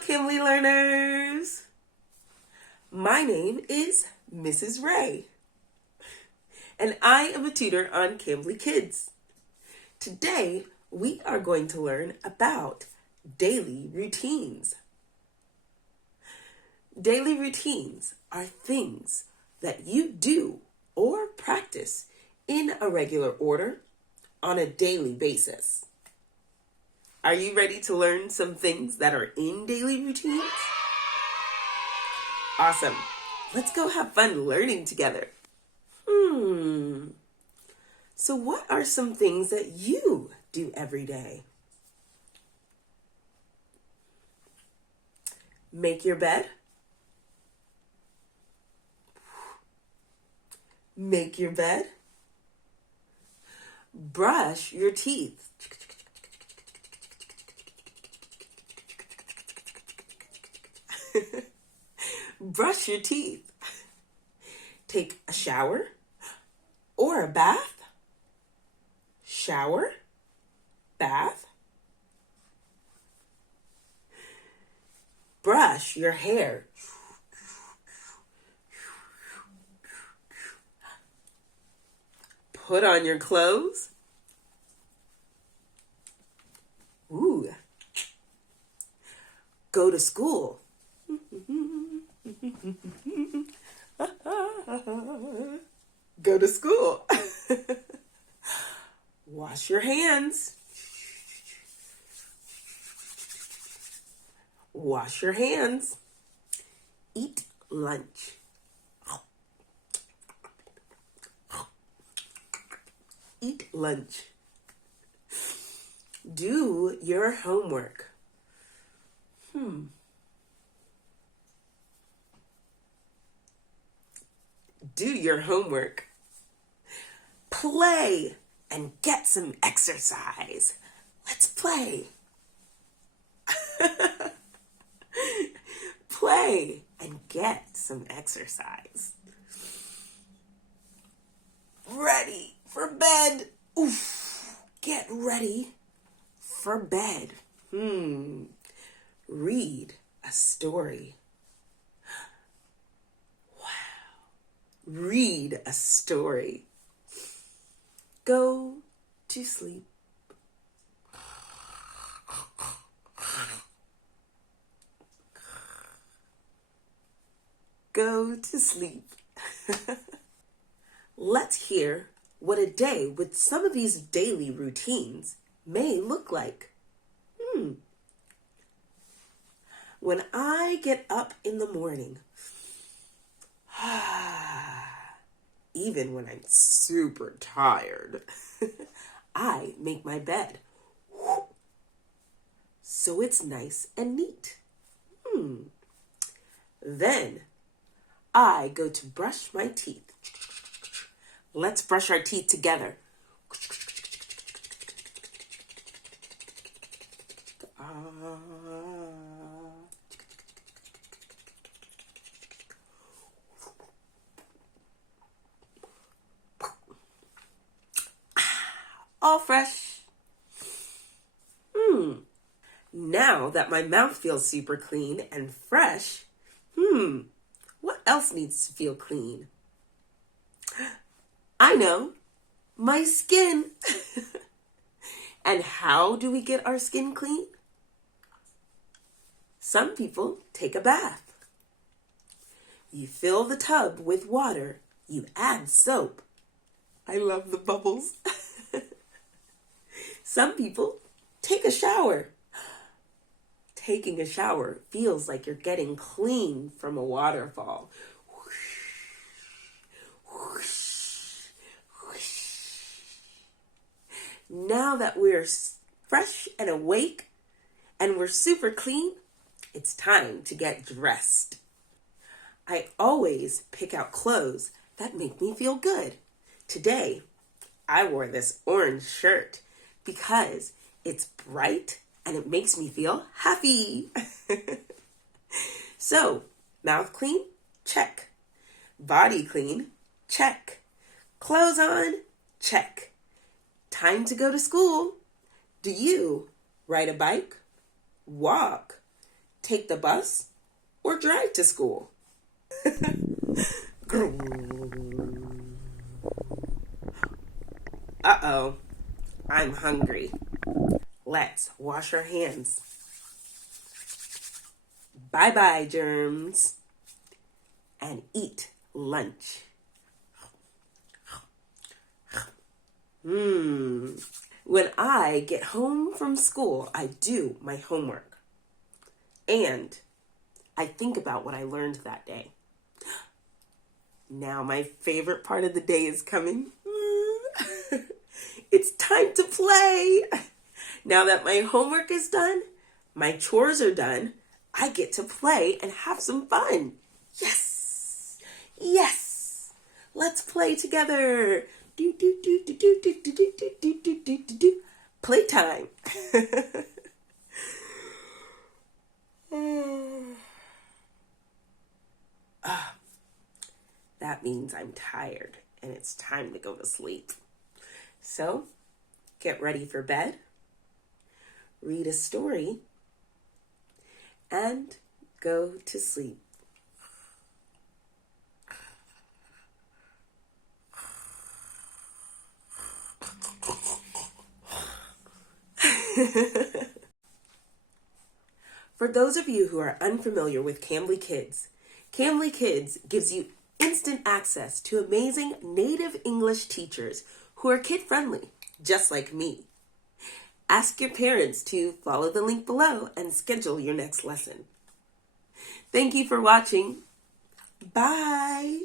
Kimley learners. My name is Mrs. Ray, and I am a tutor on Kimley Kids. Today, we are going to learn about daily routines. Daily routines are things that you do or practice in a regular order on a daily basis. Are you ready to learn some things that are in daily routines? Awesome. Let's go have fun learning together. So what are some things that you do every day? Make your bed. Make your bed. Brush your teeth. Brush your teeth. Take a shower or a bath. Shower, bath. Brush your hair. Put on your clothes. Go to school. Go to school. Wash your hands. Wash your hands. Eat lunch. Eat lunch. Do your homework. Do your homework. Play and get some exercise. Let's play. Play and get some exercise. Ready for bed. Get ready for bed. Read a story. Read a story. Go to sleep. Go to sleep. Let's hear what a day with some of these daily routines may look like. When I get up in the morning, even when I'm super tired, I make my bed. So it's nice and neat. Then I go to brush my teeth. Let's brush our teeth together. All fresh. Now that my mouth feels super clean and fresh, what else needs to feel clean? I know, my skin. And how do we get our skin clean? Some people take a bath. You fill the tub with water. You add soap. I love the bubbles. Some people take a shower. Taking a shower feels like you're getting clean from a waterfall. Now that we're fresh and awake and we're super clean, it's time to get dressed. I always pick out clothes that make me feel good. Today, I wore this orange shirt because it's bright and it makes me feel happy. So, mouth clean? Check. Body clean? Check. Clothes on? Check. Time to go to school. Do you ride a bike, walk, take the bus, or drive to school? Uh-oh, I'm hungry. Let's wash our hands. Bye-bye, germs. And eat lunch. When I get home from school, I do my homework. And I think about what I learned that day. Now my favorite part of the day is coming. It's time to play. Now that my homework is done, my chores are done, I get to play and have some fun. Yes! Yes! Let's play together. Do do do do do do do do do do do do do. Playtime. That means I'm tired and it's time to go to sleep. So, get ready for bed, read a story, and go to sleep. For those of you who are unfamiliar with Cambly Kids gives you instant access to amazing native English teachers who are kid-friendly, just like me. Ask your parents to follow the link below and schedule your next lesson. Thank you for watching. Bye!